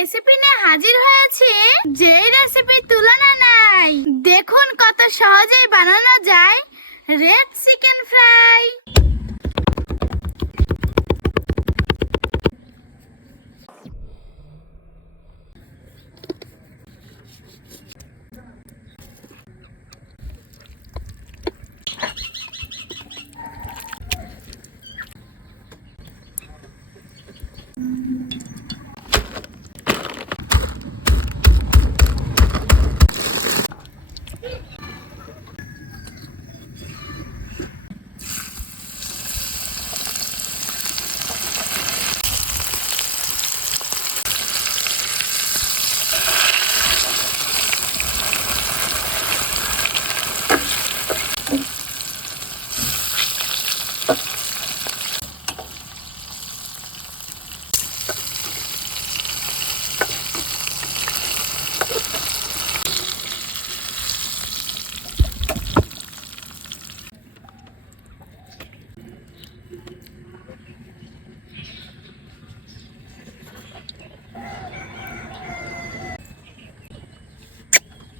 Recipe নিয়ে হাজির হয়েছি, যেই রেসিপির তুলনা নাই। দেখুন কত সহজেই বানানো যায় রেড চিকেন ফ্রাই।